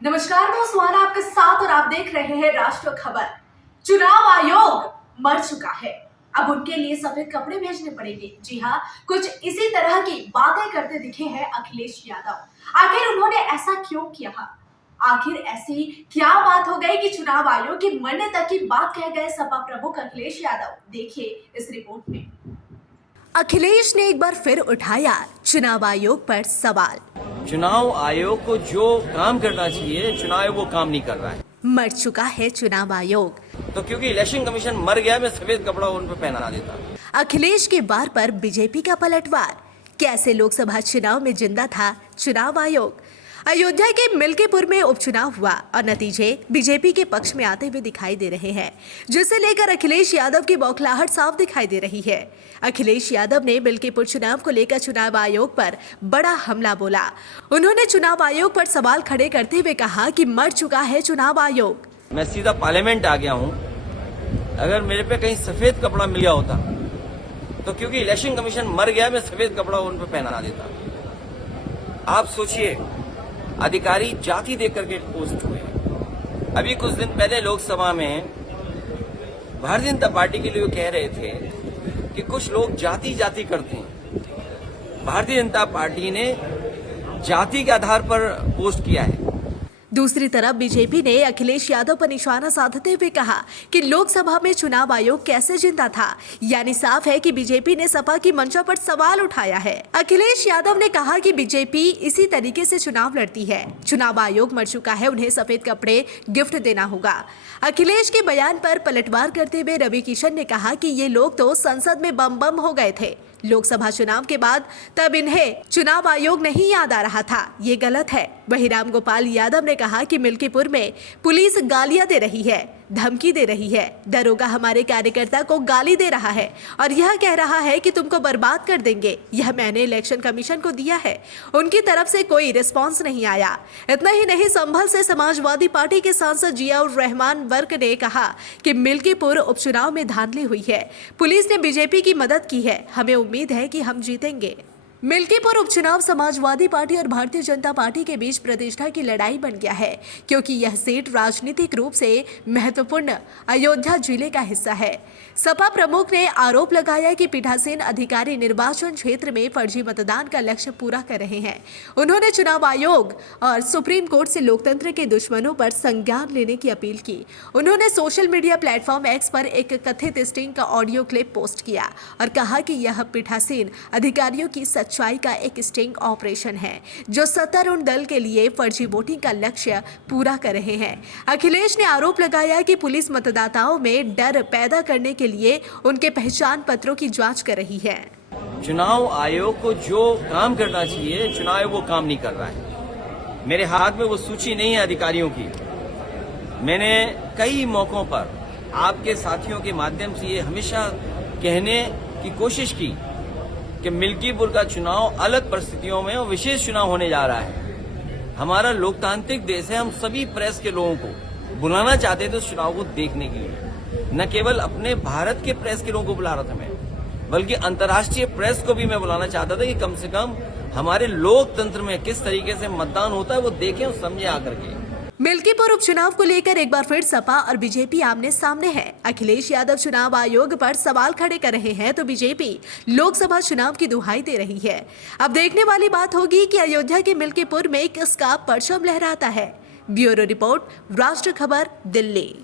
नमस्कार, मैं सुहाना आपके साथ और आप देख रहे हैं राष्ट्र खबर। चुनाव आयोग मर चुका है, अब उनके लिए सफेद कपड़े भेजने पड़ेंगे। जी हाँ, कुछ इसी तरह की बातें करते दिखे हैं अखिलेश यादव। आखिर उन्होंने ऐसा क्यों किया? आखिर ऐसी क्या बात हो गई कि चुनाव आयोग की मरने तक की बात कह गए सपा प्रमुख अखिलेश यादव? देखिए इस रिपोर्ट में। अखिलेश ने एक बार फिर उठाया चुनाव आयोग पर सवाल। चुनाव आयोग को जो काम करना चाहिए चुनाव आयोग वो काम नहीं कर रहा है। मर चुका है चुनाव आयोग। तो क्योंकि इलेक्शन कमीशन मर गया, मैं सफेद कपड़ा उन पर पहना देता। अखिलेश के बार पर बीजेपी का पलटवार। कैसे लोकसभा चुनाव में जिंदा था चुनाव आयोग? अयोध्या के मिल्कीपुर में उपचुनाव हुआ और नतीजे बीजेपी के पक्ष में आते हुए दिखाई दे रहे हैं, जिसे लेकर अखिलेश यादव की बौखलाहट साफ दिखाई दे रही है। अखिलेश यादव ने मिल्कीपुर चुनाव को लेकर चुनाव आयोग पर बड़ा हमला बोला। उन्होंने चुनाव आयोग पर सवाल खड़े करते हुए कहा कि मर चुका है चुनाव आयोग। मैं सीधा पार्लियामेंट आ गया हूँ। अगर मेरे पे कहीं सफेद कपड़ा मिल गया होता तो क्योंकि इलेक्शन कमीशन मर गया, मैं सफेद कपड़ा उन पर पहना देता। आप सोचिए, अधिकारी जाति देख करके पोस्ट हुए। अभी कुछ दिन पहले लोकसभा में भारतीय जनता पार्टी के लिए कह रहे थे कि कुछ लोग जाति जाति करते हैं। भारतीय जनता पार्टी ने जाति के आधार पर पोस्ट किया है। दूसरी तरफ बीजेपी ने अखिलेश यादव पर निशाना साधते हुए कहा कि लोकसभा में चुनाव आयोग कैसे जिंदा था। यानी साफ है कि बीजेपी ने सपा की मंशा पर सवाल उठाया है। अखिलेश यादव ने कहा कि बीजेपी इसी तरीके से चुनाव लड़ती है। चुनाव आयोग मर चुका है, उन्हें सफेद कपड़े गिफ्ट देना होगा। अखिलेश के बयान पर पलटवार करते हुए रवि किशन ने कहा कि ये लोग तो संसद में बम बम हो गए थे लोकसभा चुनाव के बाद, तब इन्हें चुनाव आयोग नहीं याद आ रहा था। ये गलत है। वहीं रामगोपाल यादव ने कहा कि मिल्कीपुर में पुलिस गालियां दे रही है, धमकी दे रही है। दरोगा हमारे कार्यकर्ता को गाली दे रहा है और यह कह रहा है कि तुमको बर्बाद कर देंगे। यह मैंने इलेक्शन कमीशन को दिया है, उनकी तरफ से कोई रिस्पॉन्स नहीं आया। इतना ही नहीं, संभल से समाजवादी पार्टी के सांसद जियाउर रहमान वर्क ने कहा कि मिल्कीपुर उपचुनाव में धांधली हुई है, पुलिस ने बीजेपी की मदद की है, हमें उम्मीद है कि हम जीतेंगे। मिल्कीपुर उपचुनाव समाजवादी पार्टी और भारतीय जनता पार्टी के बीच प्रतिष्ठा की लड़ाई बन गया है, क्योंकि यह सीट राजनीतिक रूप से महत्वपूर्ण अयोध्या जिले का हिस्सा है। सपा प्रमुख ने आरोप लगाया कि पीठासीन अधिकारी निर्वाचन क्षेत्र में फर्जी मतदान का लक्ष्य पूरा कर रहे हैं। उन्होंने चुनाव आयोग और सुप्रीम कोर्ट से लोकतंत्र के दुश्मनों पर संज्ञान लेने की अपील की। उन्होंने सोशल मीडिया प्लेटफॉर्म एक्स पर एक कथित स्टिंग का ऑडियो क्लिप पोस्ट किया और कहा कि यह पीठासीन अधिकारियों की सच्चाई का एक स्टिंग ऑपरेशन है, जो सत्तारूढ़ दल के लिए फर्जी वोटिंग का लक्ष्य पूरा कर रहे हैं। अखिलेश ने आरोप लगाया कि पुलिस मतदाताओं में डर पैदा करने के लिए उनके पहचान पत्रों की जांच कर रही है। चुनाव आयोग को जो काम करना चाहिए चुनाव आयोग वो काम नहीं कर रहा है। मेरे हाथ में वो सूची नहीं है अधिकारियों की। मैंने कई मौकों पर आपके साथियों के माध्यम से ये हमेशा कहने की कोशिश की कि मिल्कीपुर का चुनाव अलग परिस्थितियों में और विशेष चुनाव होने जा रहा है। हमारा लोकतांत्रिक देश है, हम सभी प्रेस के लोगों को बुलाना चाहते थे उस चुनाव को देखने के लिए। न केवल अपने भारत के प्रेस के लोगों को बुला रहा था मैं, बल्कि अंतर्राष्ट्रीय प्रेस को भी मैं बुलाना चाहता था कि कम से कम हमारे लोकतंत्र में किस तरीके से मतदान होता है वो देखें और समझे आकर के। मिल्कीपुर उपचुनाव को लेकर एक बार फिर सपा और बीजेपी आमने सामने है। अखिलेश यादव चुनाव आयोग पर सवाल खड़े कर रहे हैं तो बीजेपी लोकसभा चुनाव की दुहाई दे रही है। अब देखने वाली बात होगी कि अयोध्या के मिल्कीपुर में किसका परचम लहराता है। ब्यूरो रिपोर्ट, राष्ट्र खबर, दिल्ली।